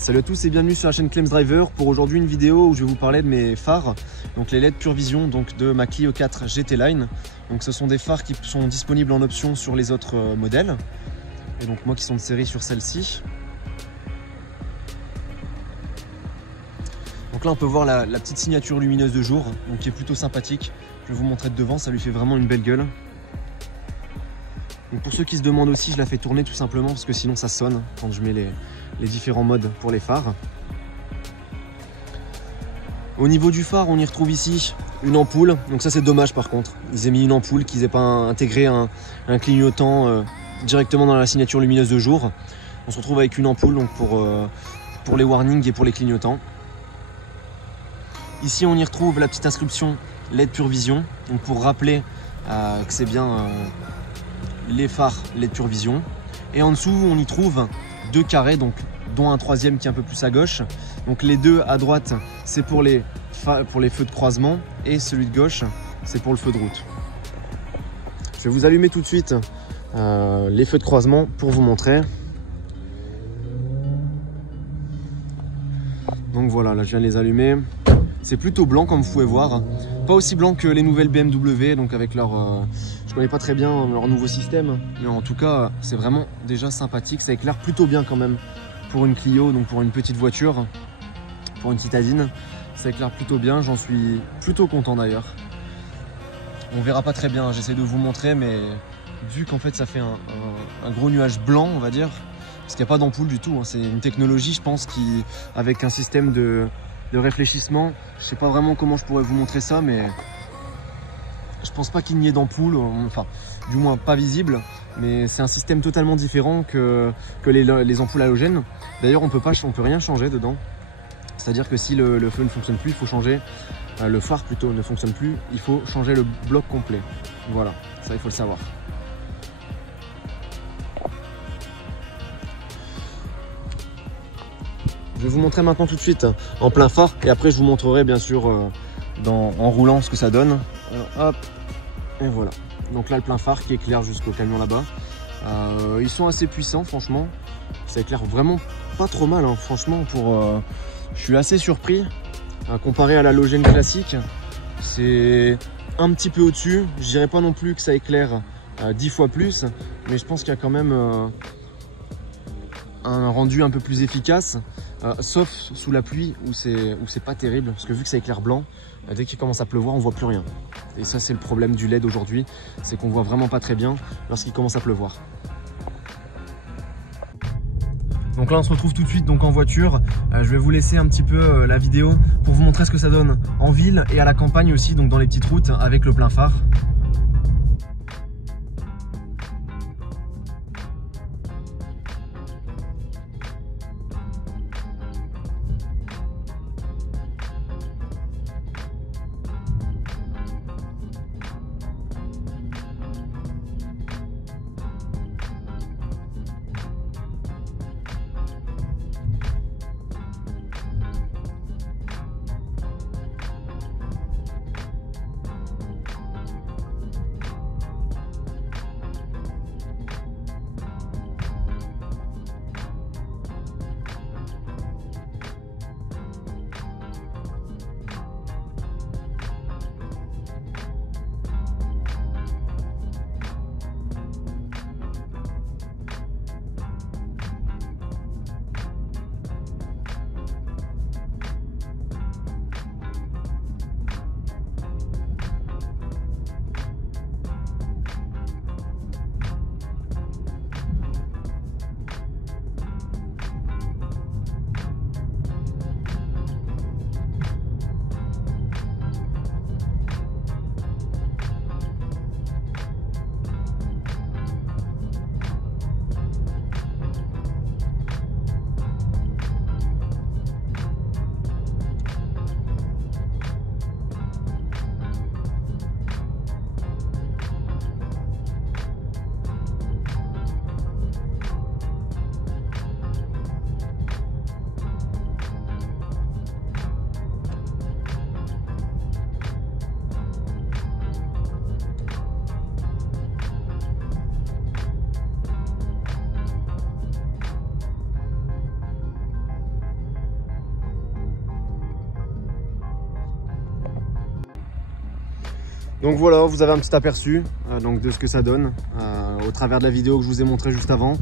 Salut à tous et bienvenue sur la chaîne Clems Driver pour aujourd'hui une vidéo où je vais vous parler de mes phares, donc les LED Pure Vision donc de ma Clio 4 GT Line. Donc ce sont des phares qui sont disponibles en option sur les autres modèles et donc moi qui sont de série sur celle-ci. Donc là on peut voir la petite signature lumineuse de jour, donc qui est plutôt sympathique. Je vais vous montrer de devant, ça lui fait vraiment une belle gueule. Donc pour ceux qui se demandent aussi, je la fais tourner tout simplement parce que sinon ça sonne quand je mets les différents modes pour les phares. Au niveau du phare, on y retrouve ici une ampoule. Donc ça c'est dommage par contre. Ils aient mis une ampoule, qu'ils n'aient pas intégré un clignotant directement dans la signature lumineuse de jour. On se retrouve avec une ampoule donc pour les warnings et pour les clignotants. Ici on y retrouve la petite inscription LED Pure Vision, donc pour rappeler que c'est bien les phares LED Pure Vision. Et en dessous on y trouve deux carrés, donc dont un troisième qui est un peu plus à gauche. Donc les deux à droite c'est pour les feux de croisement et celui de gauche c'est pour le feu de route. Je vais vous allumer tout de suite les feux de croisement pour vous montrer. Donc voilà, là je viens de les allumer. C'est plutôt blanc comme vous pouvez voir, pas aussi blanc que les nouvelles BMW, donc avec leur, je connais pas très bien leur nouveau système, mais en tout cas c'est vraiment déjà sympathique, ça éclaire plutôt bien quand même pour une Clio, donc pour une petite voiture, pour une citadine, ça éclaire plutôt bien, j'en suis plutôt content d'ailleurs. On verra pas très bien, j'essaie de vous montrer, mais vu qu'en fait ça fait un gros nuage blanc on va dire, parce qu'il n'y a pas d'ampoule du tout, hein. C'est une technologie je pense qui, avec un système de réfléchissement, je sais pas vraiment comment je pourrais vous montrer ça, mais je pense pas qu'il n'y ait d'ampoule, enfin du moins pas visible, mais c'est un système totalement différent que les ampoules halogènes. D'ailleurs on peut rien changer dedans, c'est à dire que si le feu ne fonctionne plus, il faut changer, le phare plutôt ne fonctionne plus, il faut changer le bloc complet. Voilà, ça il faut le savoir. Je vais vous montrer maintenant tout de suite en plein phare et après je vous montrerai bien sûr en roulant ce que ça donne. Alors, hop, et voilà. Donc là le plein phare qui éclaire jusqu'au camion là-bas. Ils sont assez puissants franchement. Ça éclaire vraiment pas trop mal hein. Franchement je suis assez surpris. Comparé à l'halogène classique, c'est un petit peu au-dessus. Je dirais pas non plus que ça éclaire 10 fois plus, mais je pense qu'il y a quand même un rendu un peu plus efficace, sauf sous la pluie où c'est pas terrible, parce que vu que ça éclaire blanc, dès qu'il commence à pleuvoir on voit plus rien. Et ça c'est le problème du LED aujourd'hui, c'est qu'on voit vraiment pas très bien lorsqu'il commence à pleuvoir. Donc là on se retrouve tout de suite donc en voiture. Je vais vous laisser un petit peu la vidéo pour vous montrer ce que ça donne en ville et à la campagne aussi, donc dans les petites routes avec le plein phare. Donc voilà, vous avez un petit aperçu donc de ce que ça donne au travers de la vidéo que je vous ai montré juste avant.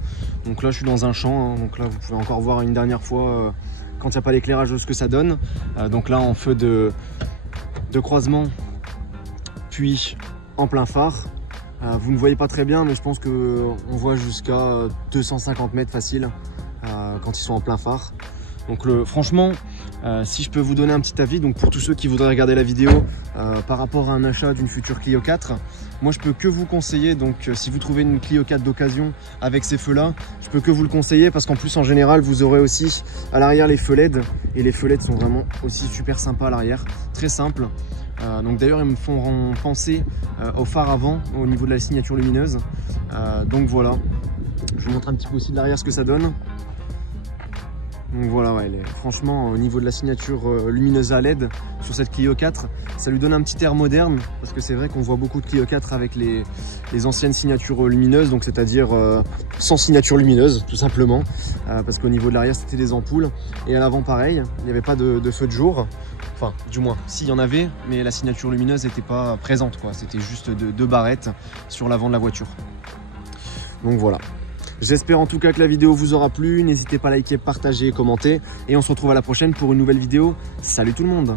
Donc là je suis dans un champ, hein, donc là vous pouvez encore voir une dernière fois quand il n'y a pas l'éclairage de ce que ça donne. Donc là en feu de croisement, puis en plein phare. Vous ne voyez pas très bien, mais je pense qu'on voit jusqu'à 250 mètres facile quand ils sont en plein phare. Donc franchement, si je peux vous donner un petit avis, donc pour tous ceux qui voudraient regarder la vidéo par rapport à un achat d'une future Clio 4, moi je peux que vous conseiller, donc si vous trouvez une Clio 4 d'occasion avec ces feux là, je peux que vous le conseiller parce qu'en plus en général vous aurez aussi à l'arrière les feux LED, et les feux LED sont vraiment aussi super sympas à l'arrière, très simple. Donc d'ailleurs ils me font penser au phare avant au niveau de la signature lumineuse. Donc voilà, je vous montre un petit peu aussi de l'arrière ce que ça donne. Donc voilà, ouais, franchement au niveau de la signature lumineuse à LED sur cette Clio 4, ça lui donne un petit air moderne, parce que c'est vrai qu'on voit beaucoup de Clio 4 avec les anciennes signatures lumineuses, donc c'est-à-dire sans signature lumineuse tout simplement, parce qu'au niveau de l'arrière c'était des ampoules, et à l'avant pareil, il n'y avait pas de feu de jour, enfin du moins s'il y en avait, mais la signature lumineuse n'était pas présente, quoi. C'était juste deux barrettes sur l'avant de la voiture. Donc voilà. J'espère en tout cas que la vidéo vous aura plu, n'hésitez pas à liker, partager, commenter, et on se retrouve à la prochaine pour une nouvelle vidéo. Salut tout le monde!